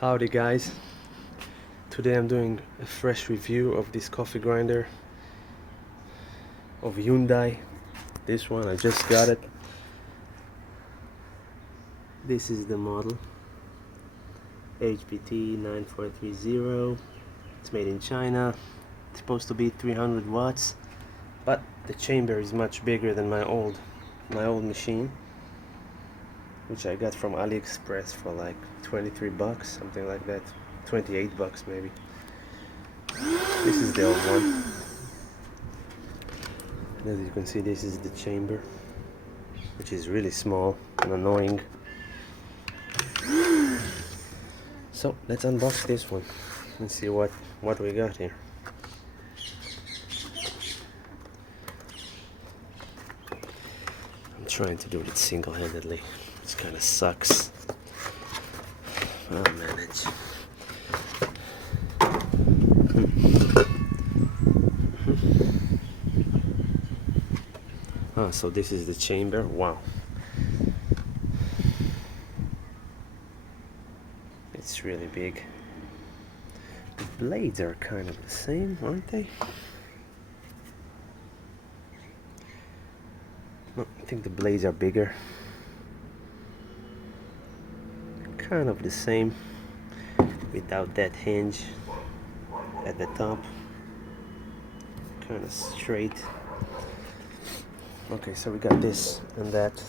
Howdy guys, today I'm doing a fresh review of this coffee grinder of Hyundai. This one, I just got it. This is the model habt-9430. It's made in China. It's supposed to be 300 watts, but the chamber is much bigger than my old machine, which I got from AliExpress for like 23 bucks, something like that. 28 bucks maybe. This is the old one. And as you can see, this is the chamber, which is really small and annoying. So let's unbox this one and see what we got here. I'm trying to do it single-handedly. This kind of sucks. I'll manage. So this is the chamber. Wow. It's really big. The blades are kind of the same, aren't they? No, I think the blades are bigger. Kind of the same, without that hinge at the top. Kind of straight. Okay, so we got this and that.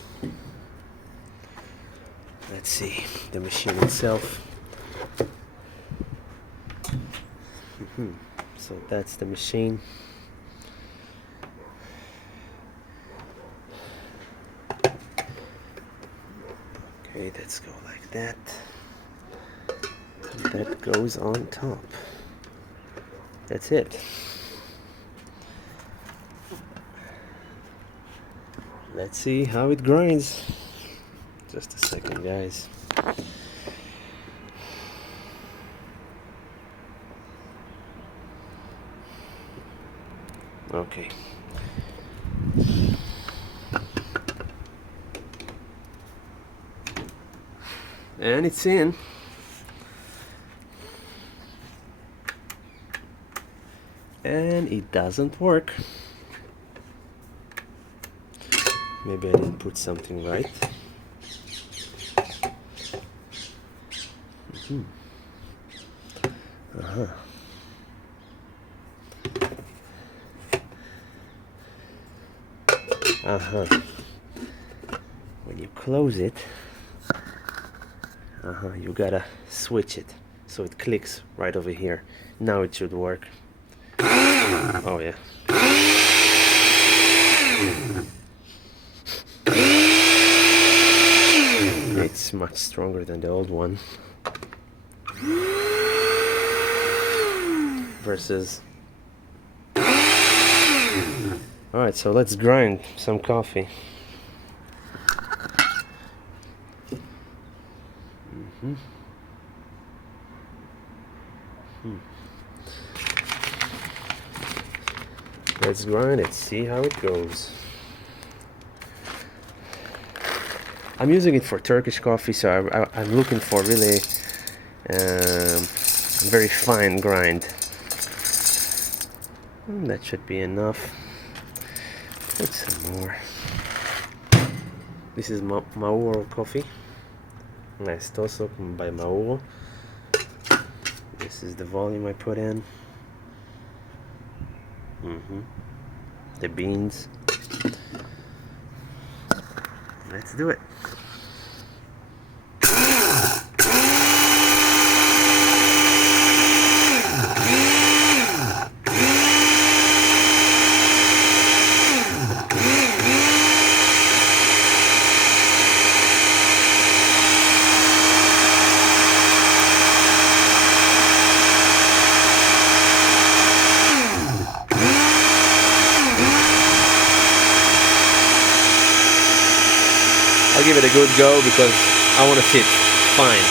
Let's see the machine itself. So that's the machine. Okay, let's go like that. And that goes on top. That's it. Let's see how it grinds. Just a second, guys. Okay. And it's in. And it doesn't work. Maybe I didn't put something right. When you close it, you gotta switch it so it clicks right over here. Now it should work. Oh yeah. It's much stronger than the old one. Versus. Alright, so let's grind some coffee. Let's grind it, see how it goes. I'm using it for Turkish coffee, so I'm looking for really very fine grind. That should be enough. Put some more. This is Mauro coffee. Nice toso by Mauro. This is the volume I put in. The beans. Let's do it. I'll give it a good go because I want to see it fine.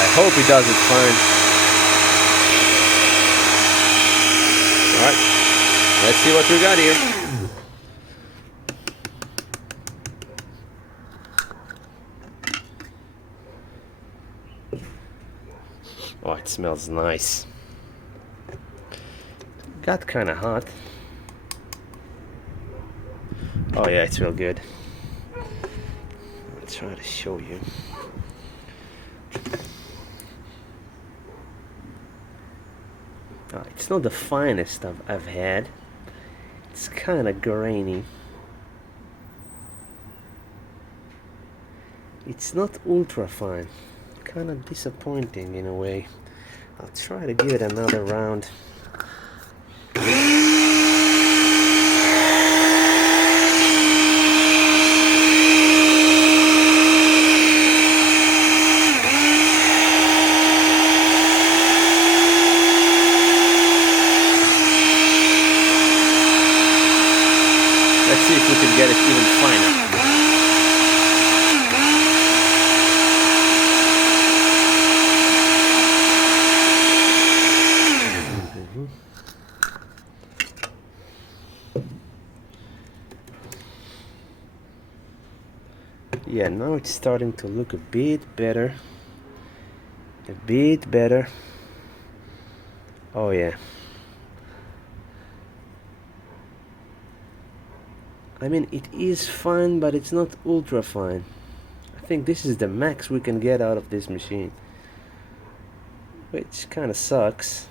I hope it does it fine. Alright, let's see what we got here. Oh, it smells nice. Got kind of hot. Oh yeah, it's real good. I'll try to show you. It's not the finest I've had. It's kind of grainy. It's not ultra fine. Kind of disappointing in a way. I'll try to give it another round. Let's see if we can get it even finer. Yeah, now it's starting to look a bit better. A bit better. Oh yeah. I mean, it is fine, but it's not ultra fine. I think this is the max we can get out of this machine, which kind of sucks.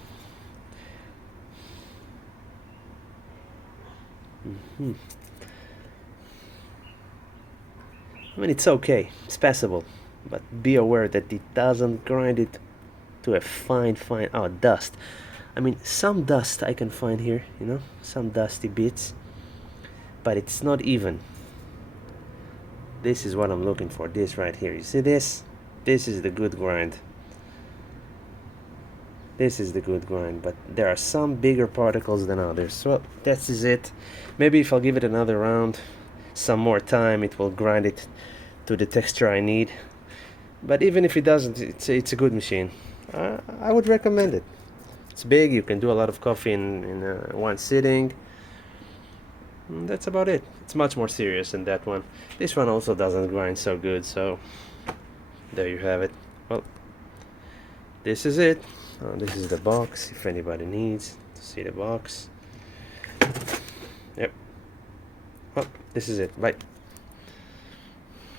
I mean, it's okay, it's passable, but be aware that it doesn't grind it to a fine, oh, dust. I mean, some dust I can find here, you know, some dusty bits, but it's not even. This is what I'm looking for, this right here. You see this? This is the good grind. This is the good grind, but there are some bigger particles than others. So that is it. Maybe if I'll give it another round, some more time, it will grind it to the texture I need. But even if it doesn't, it's a good machine. I would recommend it. It's big, you can do a lot of coffee in one sitting. And that's about it. It's much more serious than that one. This one also doesn't grind so good, so there you have it. Well, this is it. This is the box, if anybody needs to see the box. Yep. Well, this is it. Bye.